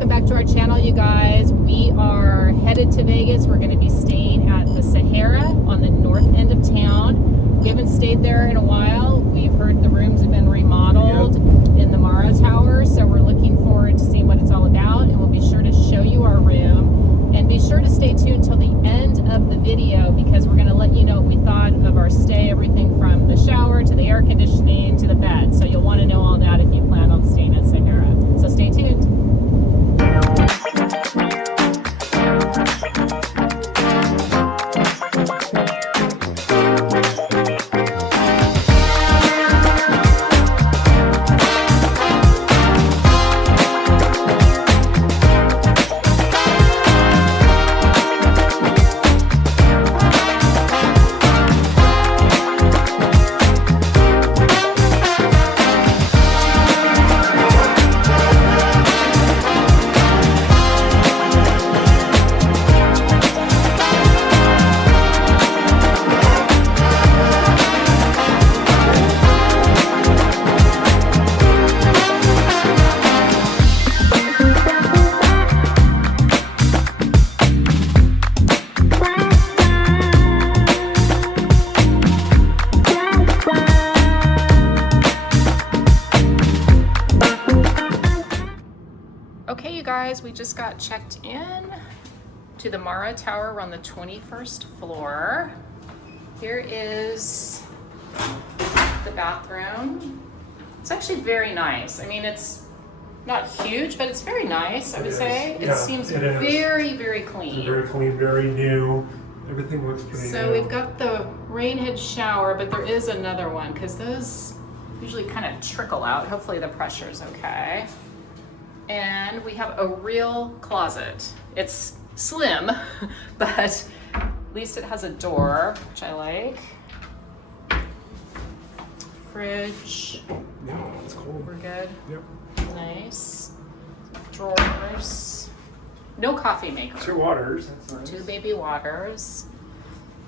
welcome back to our channel, you guys. We are headed to Vegas. We're going to be staying at the Sahara on the north end of town. We haven't stayed there in a while. We've heard the rooms have been remodeled in the Marra Tower, so we're looking forward to seeing what it's all about, and we'll be sure to show you our room. And be sure to stay tuned till the end of the video, because we're going to let you know what we thought of our stay, everything from the shower to the air conditioning to the bed. So you'll want to know all that if you plan on staying at Sahara. So stay tuned. Okay, you guys, we just got checked in to the Marra Tower. We're on the 21st floor. Here is the bathroom. It's actually very nice. I mean, it's not huge, but it's very nice, I would say. It seems very, very clean. Very clean, very new. Everything looks pretty new. So we've got the rain head shower, but there is another one because those usually kind of trickle out. Hopefully the pressure's okay. And we have a real closet. It's slim, but at least it has a door, which I like. Fridge. Yeah, it's cold. We're good. Yep. Nice. Drawers. No coffee maker. 2 waters. That's nice. 2 baby waters.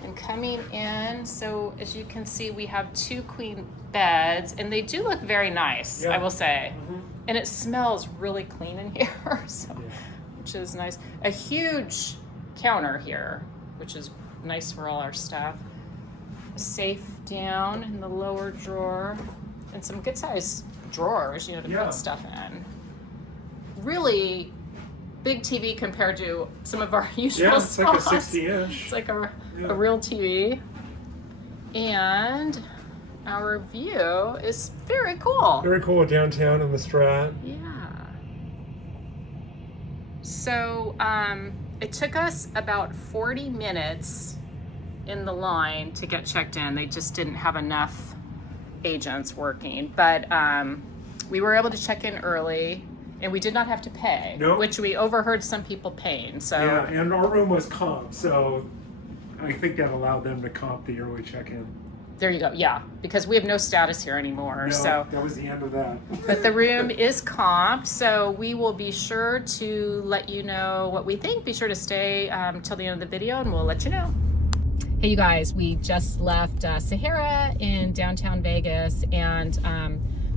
And coming in, so as you can see, we have 2 queen beds, and they do look very nice, I will say. Mm-hmm. And it smells really clean in here, so, which is nice. A huge counter here, which is nice for all our stuff. A safe down in the lower drawer, and some good sized drawers, you know, to put stuff in. Really big TV compared to some of our usual it's spots. like a 60-inch. It's like a real TV. And our view is very cool. Very cool downtown in the Strat. Yeah. So it took us about 40 minutes in the line to get checked in. They just didn't have enough agents working. But we were able to check in early, and we did not have to pay, which we overheard some people paying. So yeah, and our room was comp, so I think that allowed them to comp the early check-in. There you go. Yeah, because we have no status here anymore. No, so that was the end of that. But the room is comped, so we will be sure to let you know what we think. Be sure to stay till the end of the video, and we'll let you know. Hey, you guys, we just left Sahara in downtown Vegas, and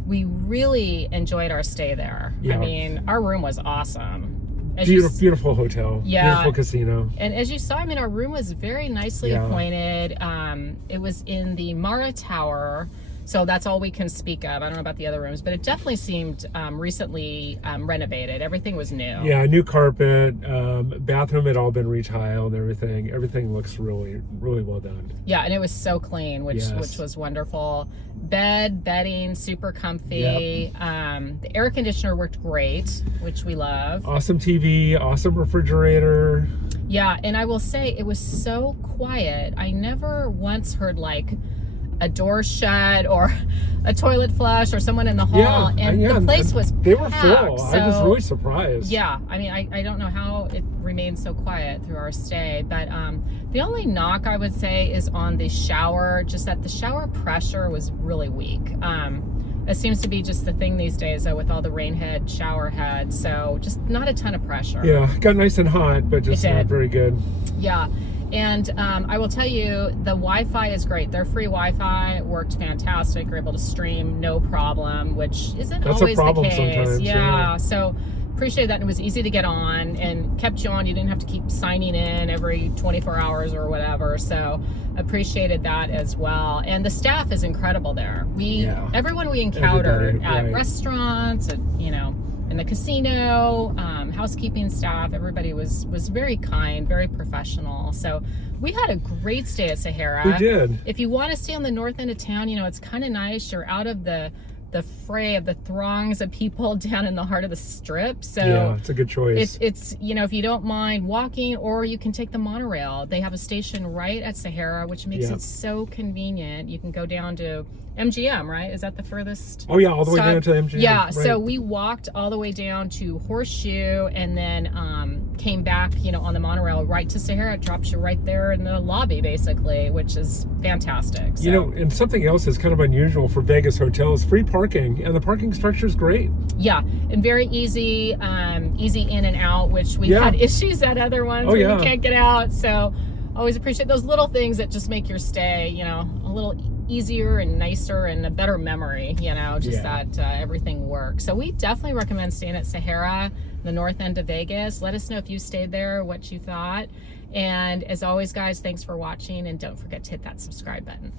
we really enjoyed our stay there. Yeah. I mean, our room was awesome. Beautiful hotel. Yeah. Beautiful casino. And as you saw, I mean, our room was very nicely appointed. It was in the Marra Tower, so that's all we can speak of. I don't know about the other rooms, but it definitely seemed recently renovated. Everything was new. Yeah, new carpet, bathroom had all been retiled, everything. Everything looks really, really well done. Yeah, and it was so clean, which was wonderful. Bedding, super comfy. The air conditioner worked great, which we love. Awesome TV, awesome refrigerator. Yeah, and I will say it was so quiet. I never once heard like a door shut or a toilet flush or someone in the hall, and the place was they were packed, full. so, I was really surprised. Yeah, I mean, I don't know how it remained so quiet through our stay, but the only knock I would say is on the shower, just that the shower pressure was really weak. It seems to be just the thing these days, though, with all the rain head, shower heads, so just not a ton of pressure. Yeah, got nice and hot, but just not very good. Yeah. And I will tell you, the Wi-Fi is great. Their free Wi-Fi worked fantastic. You're able to stream no problem, which isn't always the case. Sometimes, yeah. So appreciated that. And it was easy to get on and kept you on. You didn't have to keep signing in every 24 hours or whatever. So appreciated that as well. And the staff is incredible there. Everyone we encountered at restaurants, at, you know, in the casino, housekeeping staff, everybody was very kind, very professional. So we had a great stay at Sahara. We did. If you want to stay on the north end of town, you know, it's kind of nice. You're out of the fray of the throngs of people down in the heart of the strip. So yeah, it's a good choice. It's you know, if you don't mind walking, or you can take the monorail. They have a station right at Sahara, which makes it so convenient. You can go down to MGM, right? Is that the furthest? Oh yeah, all the way down to MGM. Yeah, right. So we walked all the way down to Horseshoe, and then came back, you know, on the monorail right to Sahara. It drops you right there in the lobby, basically, which is fantastic. So. You know, and something else is kind of unusual for Vegas hotels: free parking, and the parking structure is great. Yeah, and very easy, easy in and out, which we've had issues at other ones where you can't get out. So always appreciate those little things that just make your stay, you know, a little easier and nicer and a better memory, you know, just that everything works. So we definitely recommend staying at Sahara, the north end of Vegas. Let us know if you stayed there, what you thought. And as always, guys, thanks for watching, and don't forget to hit that subscribe button.